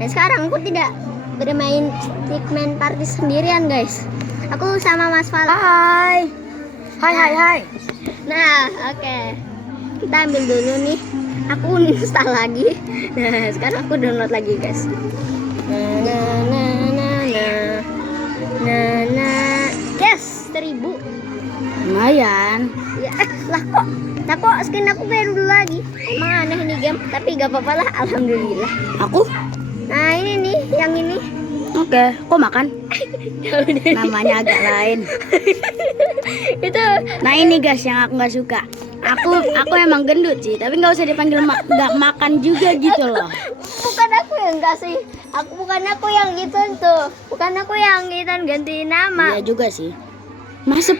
Dan sekarang aku tidak bermain stickman party sendirian guys. Aku sama Mas Fala. Hai. Hai. Nah, oke. Kita ambil dulu nih. Aku install lagi. Nah, sekarang aku download lagi guys. Nah. Yes, 1000. Lumayan. Ya, lah kok skin aku kayak dulu lagi. Emang aneh ini game, tapi gak apa-apa lah, alhamdulillah. Aku? Nah, ini nih, yang ini. Oke. Kok makan? Namanya agak lain. Itu. Nah ini guys yang aku nggak suka. Aku emang gendut sih, tapi nggak usah dipanggil nggak makan juga gitu loh. Bukan aku yang kasih. Bukan aku yang gitu tuh. Bukan aku yang gitu ganti nama. Iya juga sih. Masuk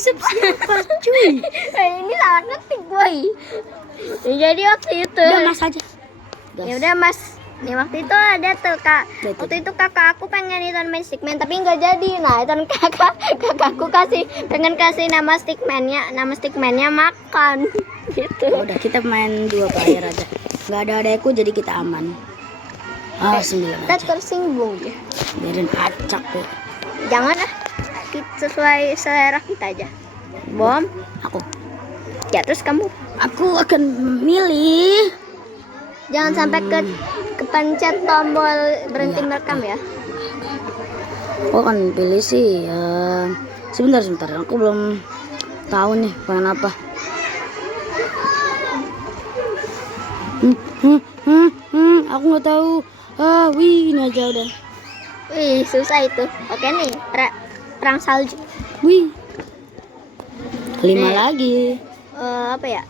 siapa cuy? Ini salah ngetik boy. Jadi waktu itu. Udah mas aja. Ya udah mas. Nih waktu itu ada tuh kak. Waktu itu kakak aku pengen itu main stickman tapi nggak jadi. Nah itu kakakku pengen kasih nama stickmannya makan. Gitu. Udah kita main 2 player aja. Nggak ada adekku jadi kita aman. 9 Kita aja. tersinggung ya. Biarin acak deh. Jangan lah. Sesuai selera kita aja. Bom. Aku Ya terus kamu. Aku akan memilih. Jangan sampai kepencet tombol berhenti merekam ya. Aku akan pilih sih. Sebentar. Aku belum tahu nih pengen apa. Aku nggak tahu. Wih, ini aja udah. Wih, susah itu. Oke nih, perang salju. Wih. 5 Nih. lagi. Apa ya?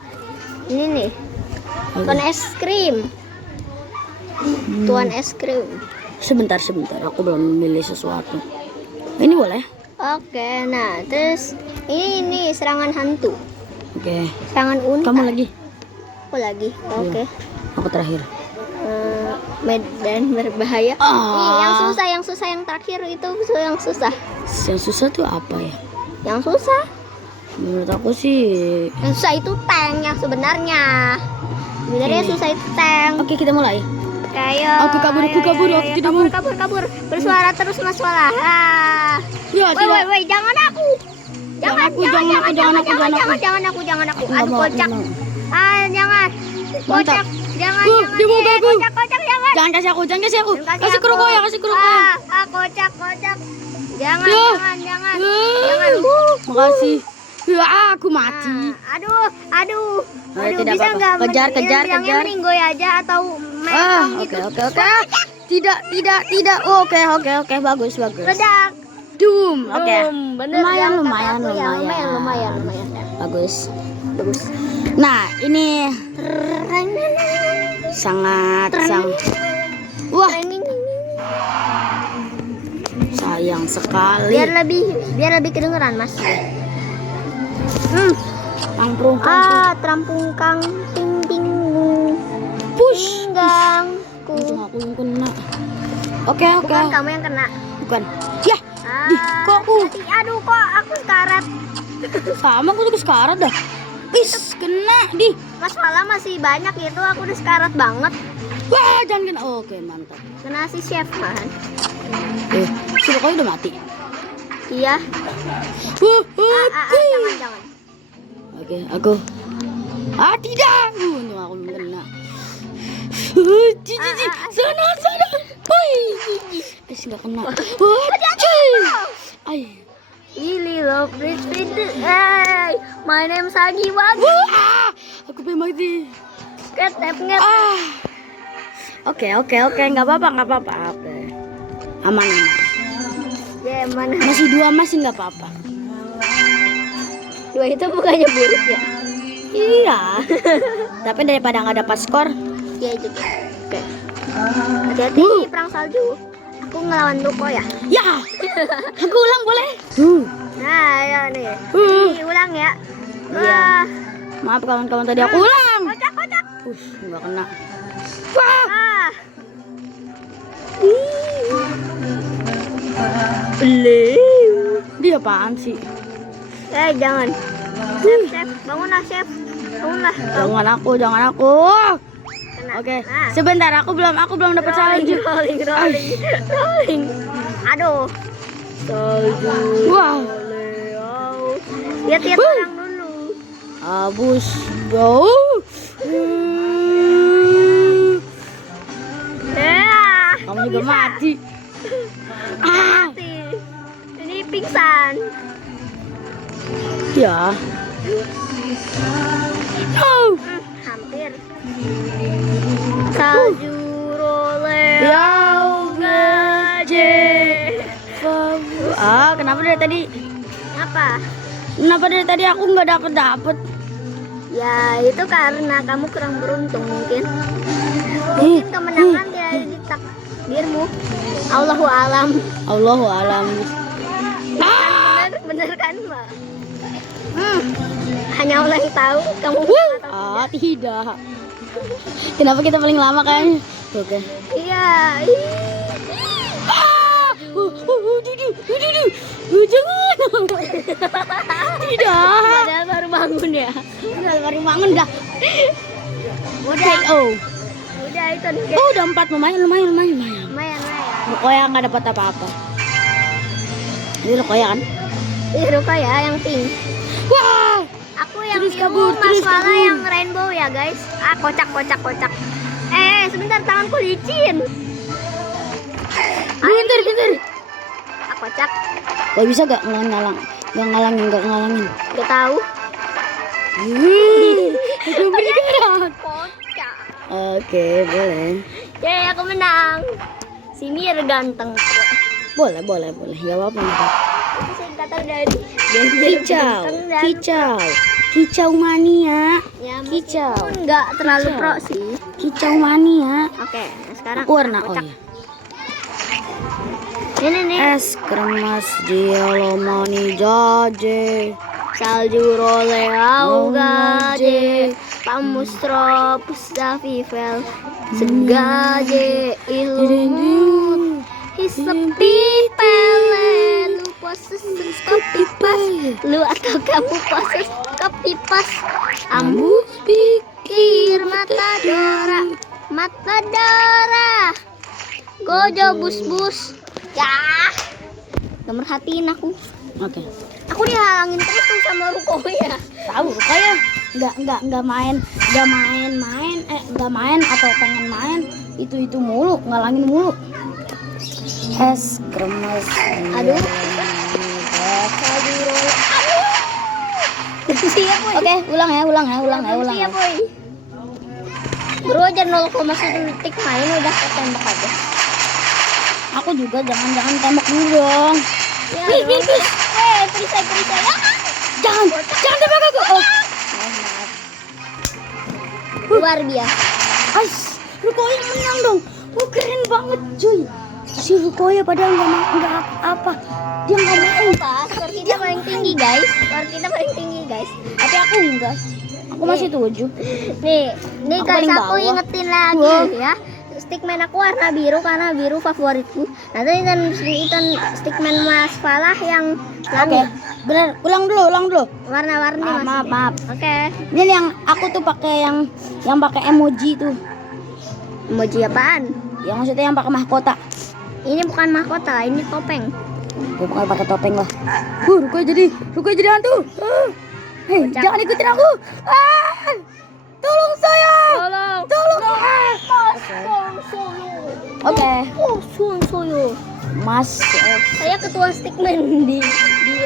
Ini nih. Oke. Tuan es krim. Tuan es krim. Sebentar. Aku belum memilih sesuatu. Ini boleh? Oke, nah terus ini serangan hantu. Oke. Serangan unta. Kamu lagi? Aku lagi. Oke. Aku terakhir. Medan berbahaya. Nih, yang susah yang terakhir itu yang susah. Yang susah tuh apa ya? Yang susah? Menurut aku sih. Yang susah itu tank yang sebenarnya. Sebenarnya Ini. susah itu tank. Oke, kita mulai. Kayak Aku kabur, aku tidak mau. kabur. Bersuara terus Mas Wala. Ya, tidak. Woi, jangan aku. Jangan aku. Jangan aku. Jangan aku. Nggak Aduh mau, kocak. nggak mau. Jangan. Mantap. Kocak. Jangan. Dia mau aku. Kocak jangan. Jangan kasih aku. Kasih aku. kerupuk ya, kasih kerupuk ya. Kocak. Jangan. Ya. Jangan. Makasih. Aku mati. Aduh, tidak bisa apa-apa. nggak Kejar. meninggoy aja atau metong gitu. Oke. Tidak. Oke, bagus. Ledak. Doom. Oke. Bener, Lumayan. Bagus. Nah, ini sangat. Wah, sayang sekali. Biar lebih kedengeran, Mas. Tangprung. Terampung kang ting Push. gangku. Untung aku yang kena. Oke. Bukan kamu yang kena. Bukan. Ya. Kok aku? Aduh, kok aku sekarat. Sama aku juga sekarat dah. Wis, kena di. Mas Fala masih banyak itu, aku udah sekarat banget. Wah, jangan kena. Oke, mantap. Kena si chef man. Si Rokoy udah mati. Iya. Jangan. Oke, aku. Tidak. Untung aku belum kena. Sana. Nggak kena. Really love rich video. Hey, my name Sagi Wagi. Aku pengen mati. Nget. Oke, nggak apa-apa. Oke. Aman. Ya mana? Masih 2 masih nggak apa-apa. 2 itu bukannya buruk ya? Iya. Tapi daripada nggak dapat skor. Iya juga. Oke. Hati-hati perang salju. Aku ngelawan Luko ya. Ya. Aku ulang boleh? Nah, ya nih. Nih, ulang ya. Iya. Maaf kawan-kawan tadi aku ulang. Kocak. Nggak kena. Wah. Dia apaan sih? Jangan. Chef, bangunlah chef. Bangunlah. Jangan aku. Kena. Oke. Nah. Sebentar, aku belum dapat salju. Rolling. Aduh. Salju. Wow. Lihat orang dulu. Abus go. Ya. Kamu juga mati. Mati. Ini pingsan. Ya. No. Hampir. Salju roller. Kenapa dari tadi? Apa? Kenapa dari tadi aku nggak dapet? Ya itu karena kamu kurang beruntung mungkin. Mungkin kemenangan tidak di takdirmu. Allahu alam. Allahu alam. Bener kan Mbak? Hanya Allah yang tahu kamu. Tidak. Kenapa kita paling lama kan? Oke. Iya. Jangan. Tidak. Padahal baru bangun ya. Baru bangun dah. Udah. Oh. Udah itu. Oh, udah 4. Lumayan. Lumayan. Rukoya nggak dapat apa-apa. Ini Rukoya kan? Ih, Ruka ya yang pink. Wah. Aku yang Terus biru, kabur, Mas terus Fala kabur. yang rainbow ya guys. Kocak. Sebentar tanganku licin. Bentar. Kocak. Gak bisa gak ngalangin. Gak tahu. Kocak. Oke, boleh. Yeay, aku menang. Si Mir ganteng. Boleh. Gak apa-apa. Itu singkatan dari Kicau mania. Ya, Kicau. meskipun nggak terlalu Kicau. pro sih. Kicau mania. Oke, sekarang Aku warna kocak. iya. Ini nih. Es kremas dialomani jaje. Salju role augaje. Pamustro pustavivel. Segaje ilmu. Hisepi pele. Lu poses kopi pas. Lu atau kamu poses kopi pas. Ambus pikir mata Dora. Gojo bus. Ya. Gak merhatiin aku. Oke. Aku dihalangin terus tuh sama Rukoya. Tahu Rukoya nggak main atau pengen main itu mulu, ngalangin mulu. Es kremas. Aduh. Siap, boy. Oke, ulang ya. Siap, boy. Bro aja 0,1 detik main udah ketembak aja. Aku juga jangan tembak dulu dong. Ya, perisai. Jangan tembak aku. Oh. Maaf. Luar biasa. Rukoya menang dong. Oh, keren banget cuy. Si Rukoya padahal nggak apa. Dia nggak main. Skor kita paling tinggi, guys. Tapi aku enggak. Aku masih 7. Nih Aku guys, paling aku bawah. ingetin lagi Wow. ya. Stickman aku warna biru karena biru favoritku. Nanti itu stickman Mas Falah yang Oke. Benar. Ulang dulu. warna-warni Mas. Maaf. Oke. Ini yang aku tuh pakai yang pakai emoji tuh. Emoji apaan? Yang maksudnya yang pakai mahkota. Ini bukan mahkota, ini topeng. Gue bukan pakai topeng lah. Rukoya jadi hantu. Hei, jangan ikutin aku. Tolong saya. Tolong. Oke. Soyo. Mas. Saya ketua stickman di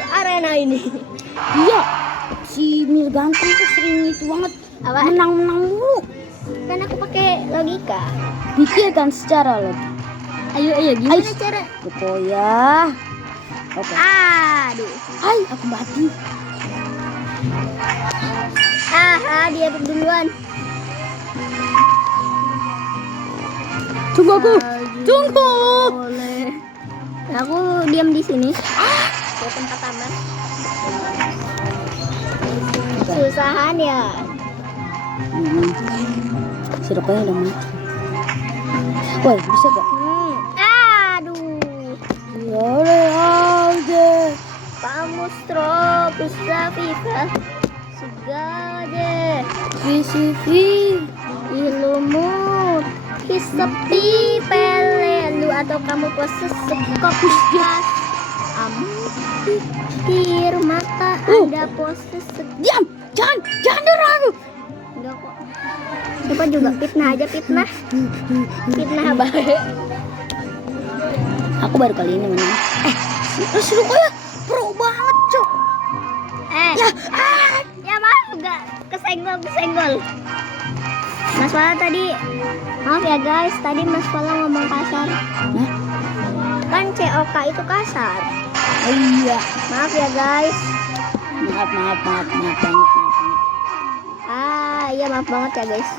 arena ini. Iya. Si Mir ganteng tuh sering itu banget. Apa? Menang mulu. Kan aku pakai logika. Pikirkan secara logik. Ayo gimana Ais. cara? Rukoya. Oke. Aduh. Hai, aku mati. Dia duluan. Tunggu aku. Tunggu. Boleh. Aku diam di sini. Ke tempat aman. Susahan ya. Si Rukoya udah mati. Woi, bisa gak? Aduh. Pamustro pustavivel. Segaje VCV. ilmu sepi pelelu atau kamu pose sekok pikir maka ada pose Diam, jangan dorong aku. enggak kok. Coba juga fitnah aja fitnah banget. Aku baru kali ini menang. Si Ruko ya pro banget, Cok. Ya maaf enggak kesenggol. Mas Fala tadi, maaf ya guys, tadi Mas Fala ngomong kasar. Kan COK itu kasar. Oh iya. Maaf ya guys. Maaf banget. Iya maaf banget ya guys.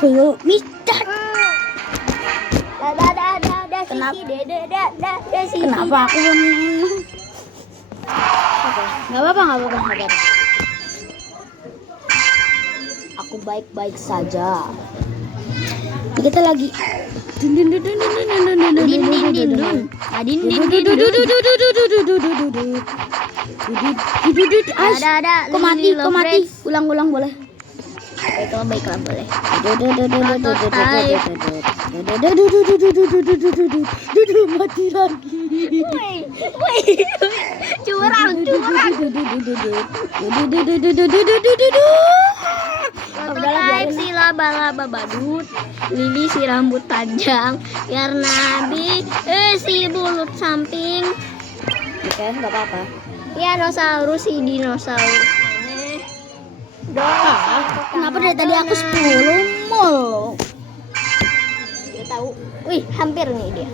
Tuh, mistat. Sisi. Kenapa aku menang? Nggak apa-apa. Aku baik-baik saja. Kita lagi. Ada. Kok mati? Ulang boleh. Baiklah boleh. Mati lagi. Curang. Prototype si laba-laba badut, Lili si rambut panjang, Yarnabi si bulut samping, Oke, nggak apa-apa. Tyrannosaurus si dinosaurus aneh. Kenapa dari tadi aku 10 mulu? Dia tahu. Wih, hampir nih dia.